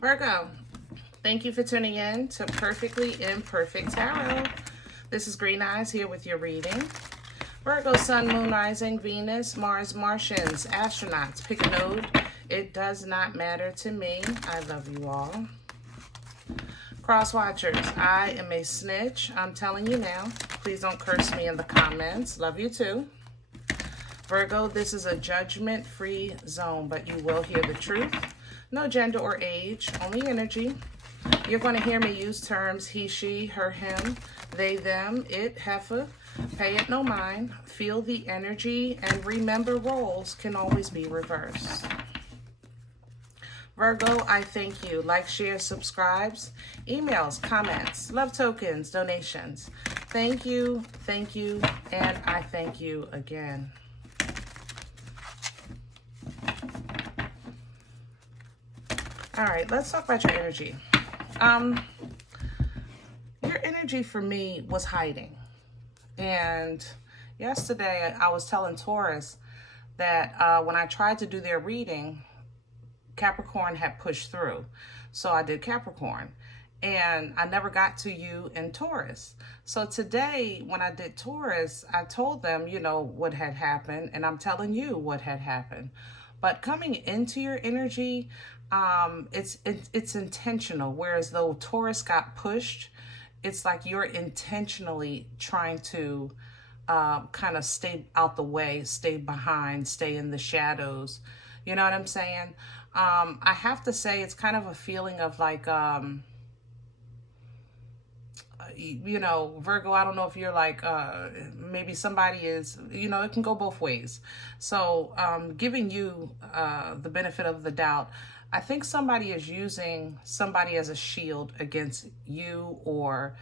Virgo, thank you for tuning in to Perfectly Imperfect Tarot. This is Green Eyes here with your reading. Virgo, Sun, Moon, Rising, Venus, Mars, Martians, astronauts. Pick a node. It does not matter to me. I love you all. Cross watchers, I am a snitch. I'm telling you now. Please don't curse me in the comments. Love you too. Virgo, this is a judgment-free zone, but you will hear the truth. No gender or age, only energy. You're going to hear me use terms he, she, her, him, they, them, it, heifer. Pay it no mind. Feel the energy and remember roles can always be reversed. Virgo, I thank you. Like, share, subscribes, emails, comments, love tokens, donations. Thank you, and I thank you again. All right, let's talk about your energy. Your energy for me was hiding. And yesterday I was telling Taurus that when I tried to do their reading, Capricorn had pushed through. So I did Capricorn. And I never got to you and Taurus. So today when I did Taurus, I told them, you know, what had happened. And I'm telling you what had happened. But coming into your energy, it's intentional. Whereas though Taurus got pushed, it's like you're intentionally trying to kind of stay out the way, stay behind, stay in the shadows. You know what I'm saying? I have to say it's kind of a feeling of like, you know, Virgo, I don't know if you're like, maybe somebody is, you know, it can go both ways. So giving you the benefit of the doubt, I think somebody is using somebody as a shield against you, or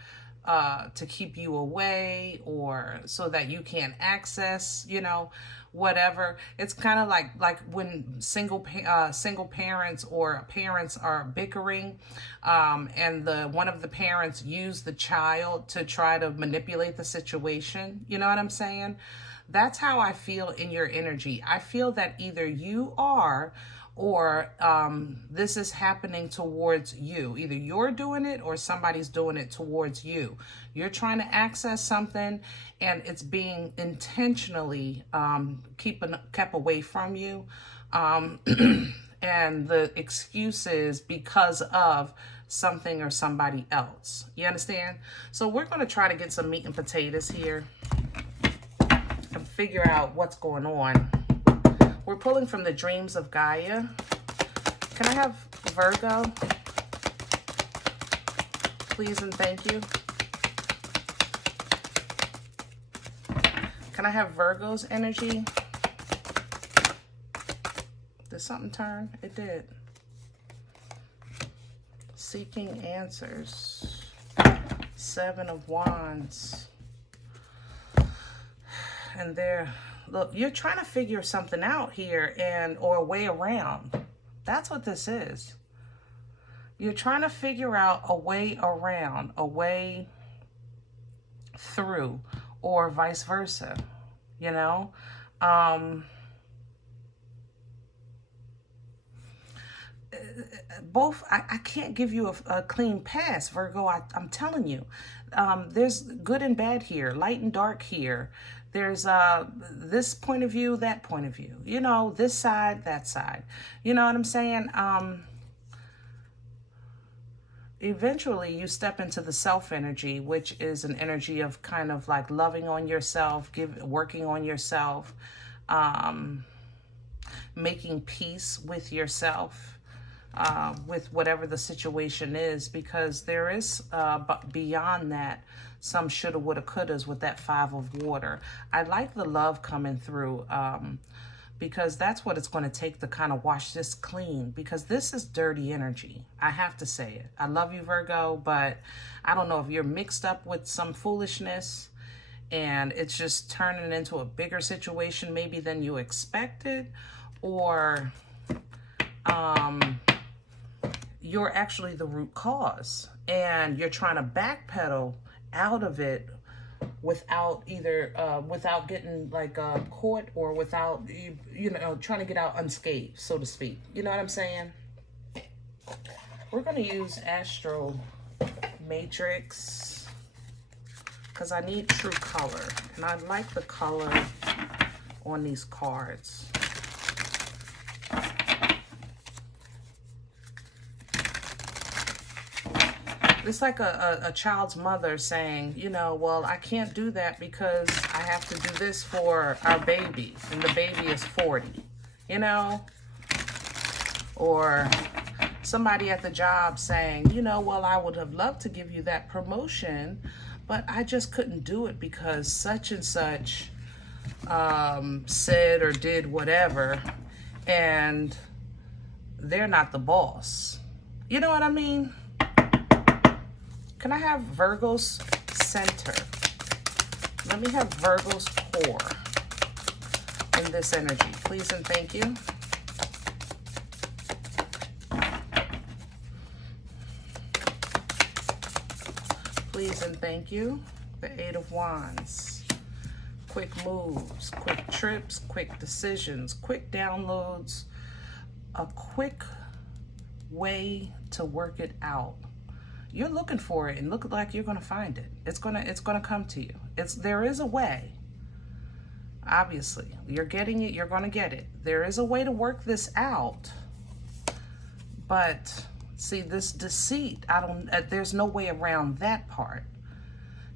to keep you away, or so that you can't access, you know, whatever. It's kind of like when single parents or parents are bickering, and one of the parents use the child to try to manipulate the situation. You know what I'm saying? That's how I feel in your energy. I feel that either you are, or this is happening towards you. Either you're doing it or somebody's doing it towards you. You're trying to access something and it's being intentionally kept away from you. And the excuse is because of something or somebody else. You understand? So we're going to try to get some meat and potatoes here and figure out what's going on. We're pulling from the Dreams of Gaia. Can I have Virgo? Please and thank you. Can I have Virgo's energy? Did something turn? It did. Seeking answers. Seven of Wands. And there. Look, you're trying to figure something out here, or a way around. That's what this is. You're trying to figure out a way around, a way through, or vice versa, you know? Both, I can't give you a clean pass, Virgo. I'm telling you. There's good and bad here, light and dark here. There's this point of view, that point of view. You know, this side, that side. You know what I'm saying? Eventually, you step into the self energy, which is an energy of kind of like loving on yourself, working on yourself, making peace with yourself, with whatever the situation is, because there is, beyond that, some shoulda, woulda, couldas with that Five of Water. I like the love coming through, because that's what it's going to take to kind of wash this clean, because this is dirty energy. I have to say it. I love you, Virgo, but I don't know if you're mixed up with some foolishness and it's just turning into a bigger situation maybe than you expected, or you're actually the root cause and you're trying to backpedal out of it without either without getting like caught, or without, you know, trying to get out unscathed, so to speak. You know what I'm saying? We're going to use Astro Matrix because I need true color. And I like the color on these cards. It's like a child's mother saying, you know, well, I can't do that because I have to do this for our baby, and the baby is 40, you know? Or somebody at the job saying, you know, well, I would have loved to give you that promotion, but I just couldn't do it because such and such said or did whatever, and they're not the boss. You know what I mean? Can I have Virgo's center? Let me have Virgo's core in this energy, please and thank you. Please and thank you. The Eight of Wands. Quick moves, quick trips, quick decisions, quick downloads, a quick way to work it out. You're looking for it and look like you're gonna find it. It's gonna come to you. There is a way. Obviously, you're getting it, you're gonna get it. There is a way to work this out. But see, this deceit, there's no way around that part.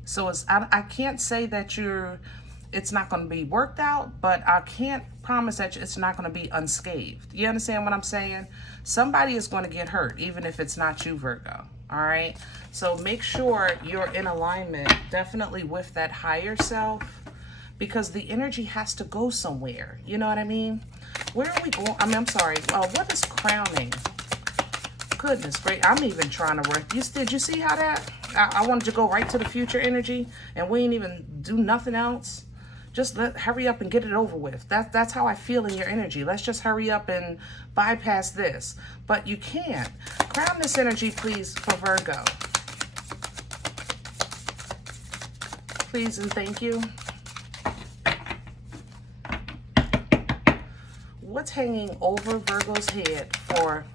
So I can't say that it's not going to be worked out, but I can't promise that it's not going to be unscathed. You understand what I'm saying? Somebody is going to get hurt, even if it's not you, Virgo. All right? So make sure you're in alignment, definitely with that higher self, because the energy has to go somewhere. You know what I mean? Where are we going? I'm sorry. What is crowning? Goodness great. I'm even trying to work. Did you see how that? I wanted to go right to the future energy, and we ain't even do nothing else. Just hurry up and get it over with. That's how I feel in your energy. Let's just hurry up and bypass this. But you can't. Crown this energy, please, for Virgo. Please and thank you. What's hanging over Virgo's head for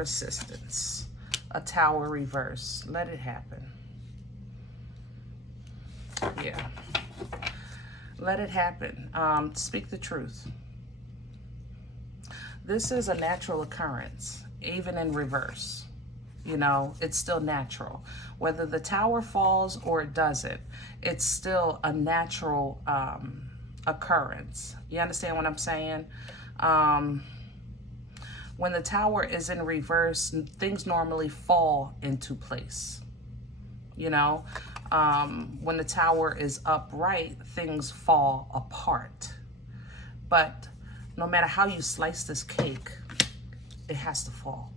assistance? A Tower reverse. Let it happen. Yeah. Let it happen. Speak the truth. This is a natural occurrence, even in reverse. You know, it's still natural. Whether the Tower falls or it doesn't, it's still a natural occurrence. You understand what I'm saying? When the Tower is in reverse, things normally fall into place. You know? When the Tower is upright, things fall apart. But no matter how you slice this cake, it has to fall.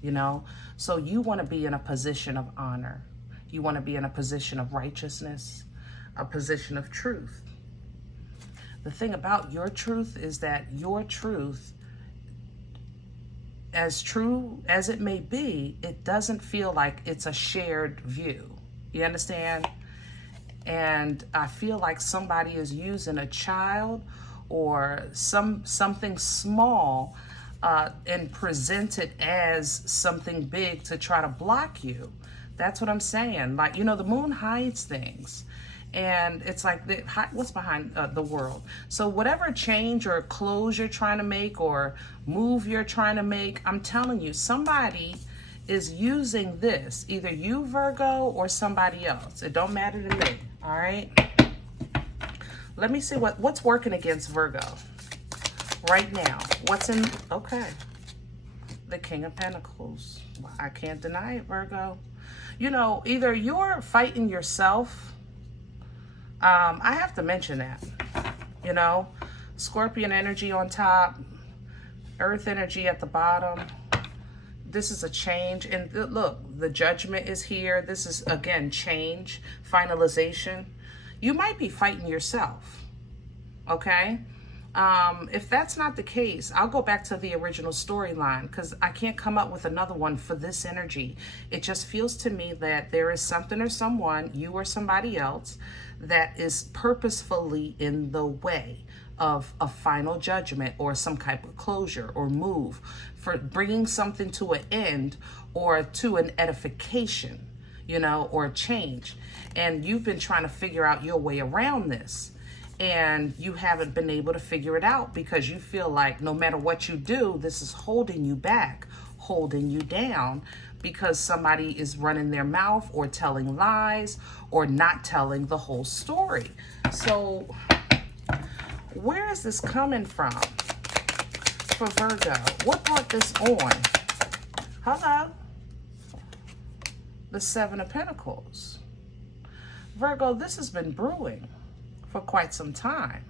You know? So you want to be in a position of honor. You want to be in a position of righteousness, a position of truth. The thing about your truth is that your truth, as true as it may be, it doesn't feel like it's a shared view. You understand? And I feel like somebody is using a child or something small and present it as something big to try to block you. That's what I'm saying. Like, you know, the moon hides things. And it's like, what's behind the world? So whatever change or close you're trying to make or move you're trying to make, I'm telling you, somebody is using this, either you, Virgo, or somebody else. It don't matter to me, all right? Let me see what's working against Virgo right now. What's in, okay. The King of Pentacles. I can't deny it, Virgo. You know, either you're fighting yourself. I have to mention that, you know, Scorpion energy on top, Earth energy at the bottom. This is a change. And look, the Judgment is here. This is, again, change, finalization. You might be fighting yourself, okay? If that's not the case, I'll go back to the original storyline because I can't come up with another one for this energy. It just feels to me that there is something or someone, you or somebody else, that is purposefully in the way of a final judgment or some type of closure or move. for bringing something to an end or to an edification, you know, or a change. And you've been trying to figure out your way around this. And you haven't been able to figure it out because you feel like no matter what you do, this is holding you back, holding you down, because somebody is running their mouth or telling lies or not telling the whole story. So where is this coming from for Virgo? What brought this on? Hello? The Seven of Pentacles. Virgo, this has been brewing for quite some time.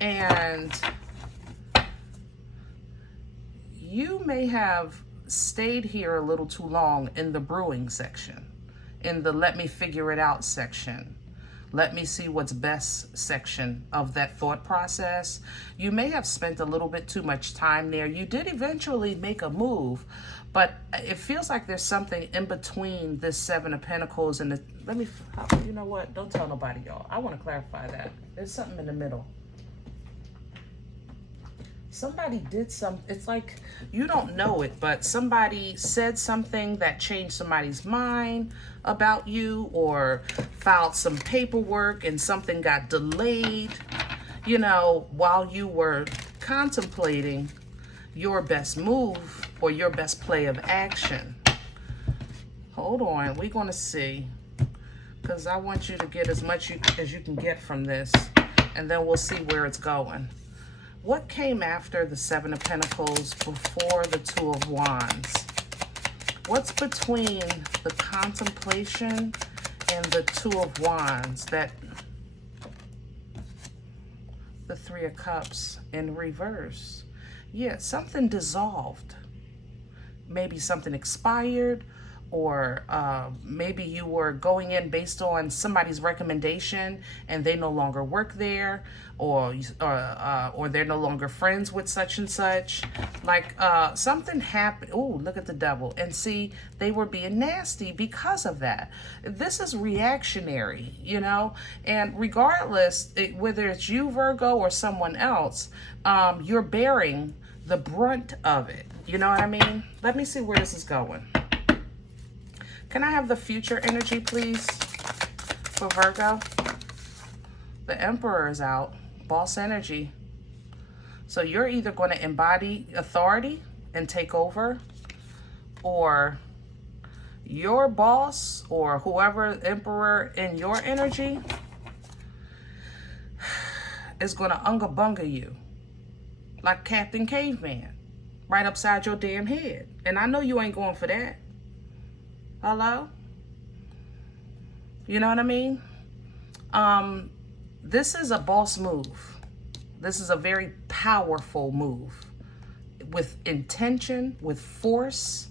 And you may have stayed here a little too long in the brewing section, in the let me figure it out section, let me see what's best section of that thought process. You may have spent a little bit too much time there. You did eventually make a move, but it feels like there's something in between this Seven of Pentacles and the, you know what? Don't tell nobody, y'all. I want to clarify that. There's something in the middle. Somebody did something. It's like you don't know it, but somebody said something that changed somebody's mind about you, or filed some paperwork and something got delayed, you know, while you were contemplating your best move or your best play of action. Hold on, we're going to see, because I want you to get as much as you can get from this, and then we'll see where it's going. What came after the Seven of Pentacles before the Two of Wands? What's between the contemplation and the Two of Wands? That the Three of Cups in reverse. Yeah, something dissolved. Maybe something expired, or maybe you were going in based on somebody's recommendation and they no longer work there, or they're no longer friends with such and such. Like something happened. Oh, look at the Devil. And see, they were being nasty because of that. This is reactionary, you know, and regardless, whether it's you, Virgo, or someone else, you're bearing the brunt of it. You know what I mean? Let me see where this is going. Can I have the future energy, please, for Virgo? The Emperor is out. Boss energy. So you're either going to embody authority and take over, or your boss or whoever Emperor in your energy is going to unga bunga you like Captain Caveman right upside your damn head. And I know you ain't going for that. Hello? You know what I mean? This is a boss move. This is a very powerful move with intention, with force,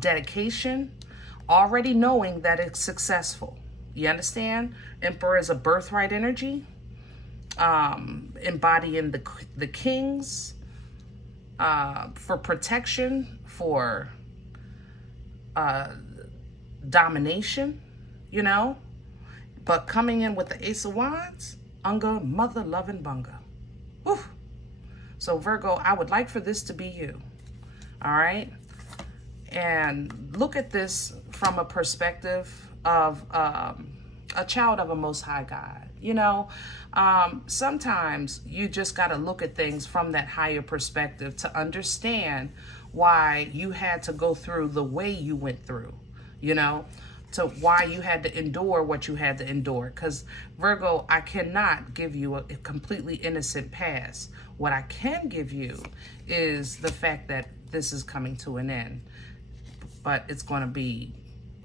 dedication, already knowing that it's successful. You understand? Emperor is a birthright energy, embodying the kings, for protection, for domination, you know, but coming in with the Ace of Wands, unga mother loving bunga. Whew. So Virgo, I would like for this to be you. All right. And look at this from a perspective of a child of a Most High God. You know, sometimes you just got to look at things from that higher perspective to understand why you had to go through the way you went through, you know, to why you had to endure what you had to endure. Because Virgo, I cannot give you a completely innocent past. What I can give you is the fact that this is coming to an end, but it's going to be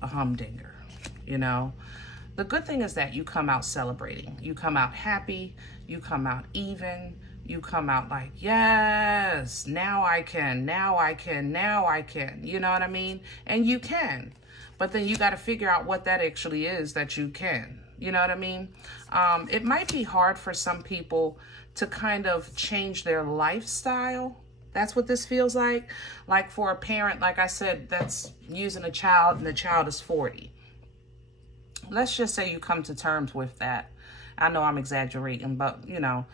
a humdinger, you know. The good thing is that you come out celebrating. You come out happy. You come out even. You come out like, yes, now I can, now I can, now I can. You know what I mean? And you can. But then you got to figure out what that actually is that you can. You know what I mean? It might be hard for some people to kind of change their lifestyle. That's what this feels like. Like for a parent, like I said, that's using a child and the child is 40. Let's just say you come to terms with that. I know I'm exaggerating, but you know,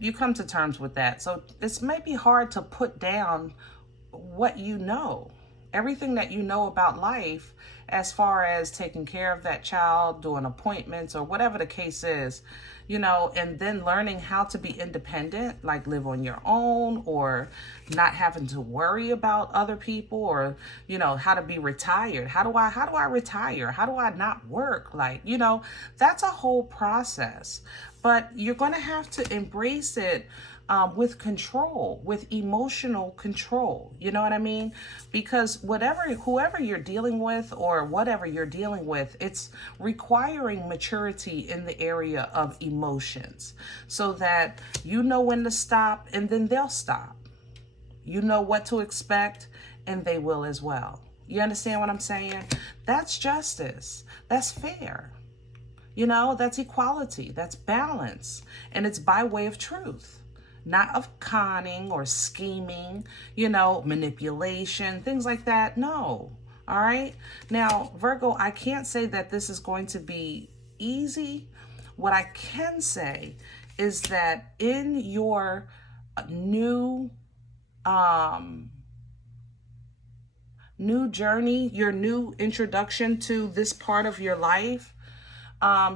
you come to terms with that. So it's maybe hard to put down what you know, everything that you know about life, as far as taking care of that child, doing appointments, or whatever the case is, you know, and then learning how to be independent, like live on your own, or not having to worry about other people, or, you know, how to be retired. How do I retire? How do I not work? Like, you know, that's a whole process, but you're going to have to embrace it with control, with emotional control. You know what I mean? Because whoever you're dealing with, or whatever you're dealing with, it's requiring maturity in the area of emotions, so that you know when to stop, and then they'll stop. You know what to expect, and they will as well. You understand what I'm saying? That's justice. That's fair. You know, that's equality. That's balance. And it's by way of truth, not of conning or scheming, you know, manipulation, things like that. No. All right. Now, Virgo, I can't say that this is going to be easy. What I can say is that in your new journey, your new introduction to this part of your life,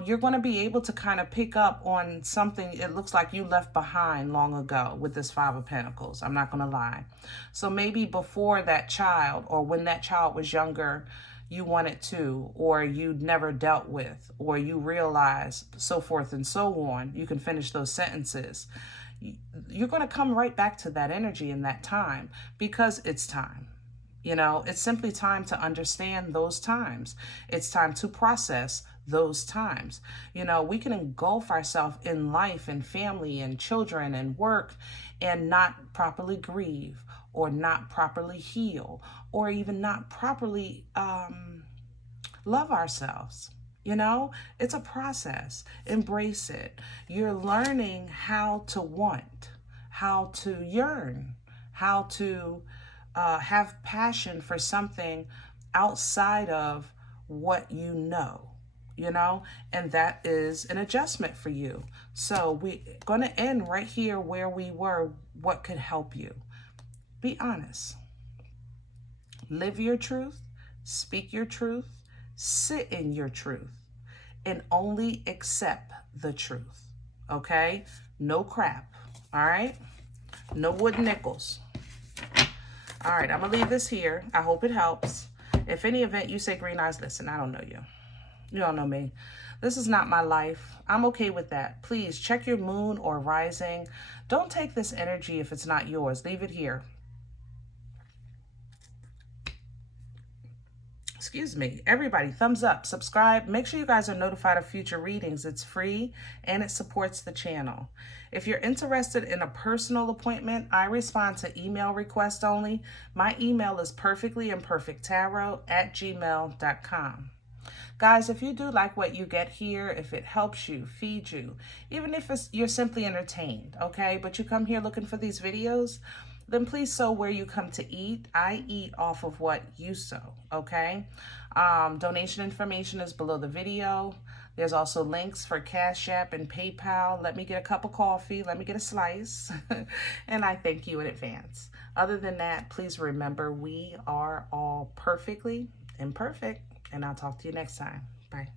you're going to be able to kind of pick up on something it looks like you left behind long ago with this Five of Pentacles. I'm not going to lie. So maybe before that child, or when that child was younger, you wanted to, or you'd never dealt with, or you realized, so forth and so on. You can finish those sentences. You're going to come right back to that energy in that time, because it's time. You know, it's simply time to understand those times. It's time to process those times. You know, we can engulf ourselves in life and family and children and work, and not properly grieve, or not properly heal, or even not properly love ourselves. You know, it's a process. Embrace it. You're learning how to want, how to yearn, how to have passion for something outside of what you know, and that is an adjustment for you. So we're going to end right here where we were. What could help you? Be honest. Live your truth. Speak your truth. Sit in your truth. And only accept the truth. Okay? No crap. All right? No wooden nickels. All right, I'm going to leave this here. I hope it helps. If any event you say, Green Eyes, listen, I don't know you. You don't know me. This is not my life. I'm okay with that. Please check your moon or rising. Don't take this energy if it's not yours. Leave it here. Excuse me. Everybody, thumbs up, subscribe. Make sure you guys are notified of future readings. It's free and it supports the channel. If you're interested in a personal appointment, I respond to email requests only. My email is perfectlyimperfecttarot@gmail.com. Guys, if you do like what you get here, if it helps you, feed you, even if you're simply entertained, okay, but you come here looking for these videos, then please sow where you come to eat. I eat off of what you sow, okay? Donation information is below the video. There's also links for CashApp and PayPal. Let me get a cup of coffee. Let me get a slice. And I thank you in advance. Other than that, please remember we are all perfectly imperfect. And I'll talk to you next time. Bye.